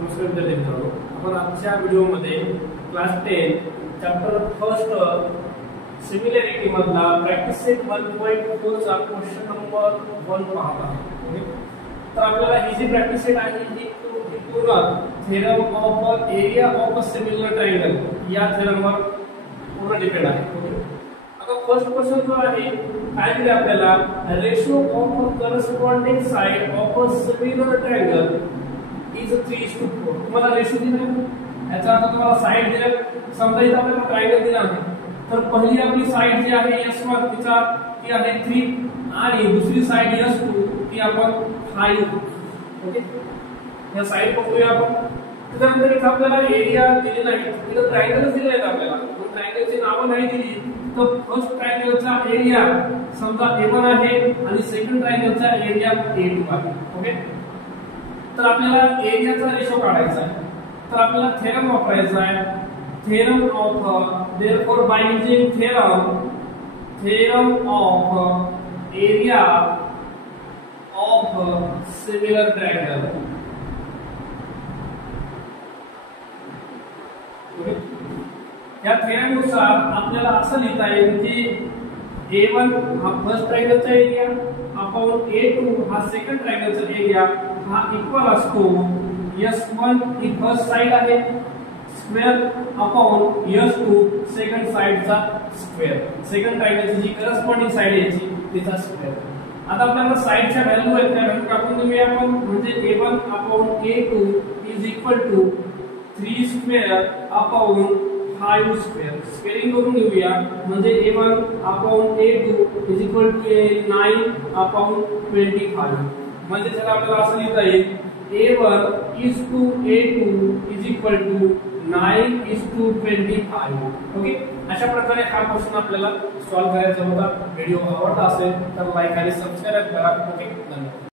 नमस्कार विद्यार्थी मित्रांनो, आपण आजच्या व्हिडिओमध्ये क्लास 10 चॅप्टर फर्स्ट सिमिलॅरिटी मधला प्रॅक्टिस सेट 1.4 चा क्वेश्चन नंबर 1 पाहत आहोत. तर आपल्याला ही जी प्रॅक्टिस सेट आहे ही पूर्ण theorem of area of a similar triangle या थेरमवर पूर्ण डिपेंड आहे. आता फर्स्ट क्वेश्चन जो आहे काय दिले आपल्याला, ratio of corresponding side of a similar triangle is 3:4. तुम्हाला रेशो दिला आहे, याचा अर्थ तुम्हाला साइड दिला. समजा इथे आपल्याला ट्रायंगल दिला आहे, तर पहिली आपली साइड जी आहे S1 तिचा ती आहे 3 आणि दुसरी साइड S2 ती आपण 5. ओके, या साइड बघूया आपण. त्यानंतर इथे आपल्याला एरिया दिलेला आहे, इथे ट्रायंगलच दिले आहेत आपल्याला, पण ट्रायंगलची नाव नाही दिली. तर फर्स्ट ट्रायंगलचा एरिया समजा A1 आहे आणि सेकंड ट्रायंगलचा एरिया A2 आहे. ओके, तर आपल्याला एरियाचा रेशो काढायचा आहे, तर आपल्याला थेरम वापरायचा आहे. Theorem of therefore by using theorem of area of similar triangle. या थेरमनुसार आपल्याला असं लिहिता येईल की A1 हा फर्स्ट ट्रायंगलचा एरिया अपॉन A2 हा सेकंड ट्रायंगलचा एरिया हा इक्वल असतो S1 ही फर्स्ट साइड आहे स्क्वेअर अपॉन S2 सेकंड साइडचा स्क्वेअर. सेकंड ट्रायंगलची जी करस्पॉन्डिंग साइड आहे तिचा स्क्वेअर. आता आपल्याला साइडच्या व्हॅल्यू आहेत त्या व्हॅल्यू टाकून देऊया आपण. म्हणजे A1 upon A2 is equal to 3 square upon 5 square. Squaring करून घेऊया. म्हणजे A1 upon A2 is equal to 9 upon 25. म्हणजे त्याला आपल्याला असं लिहिता येईल A1 is to A2 is equal to 9 is to 25. Okay, अशा प्रकारे हा क्वेश्चन आपल्याला सॉल्व्ह करायचा होता. व्हिडिओ आवडला असेल तर लाईक आणि सबस्क्राइब करा. ओके, धन्यवाद.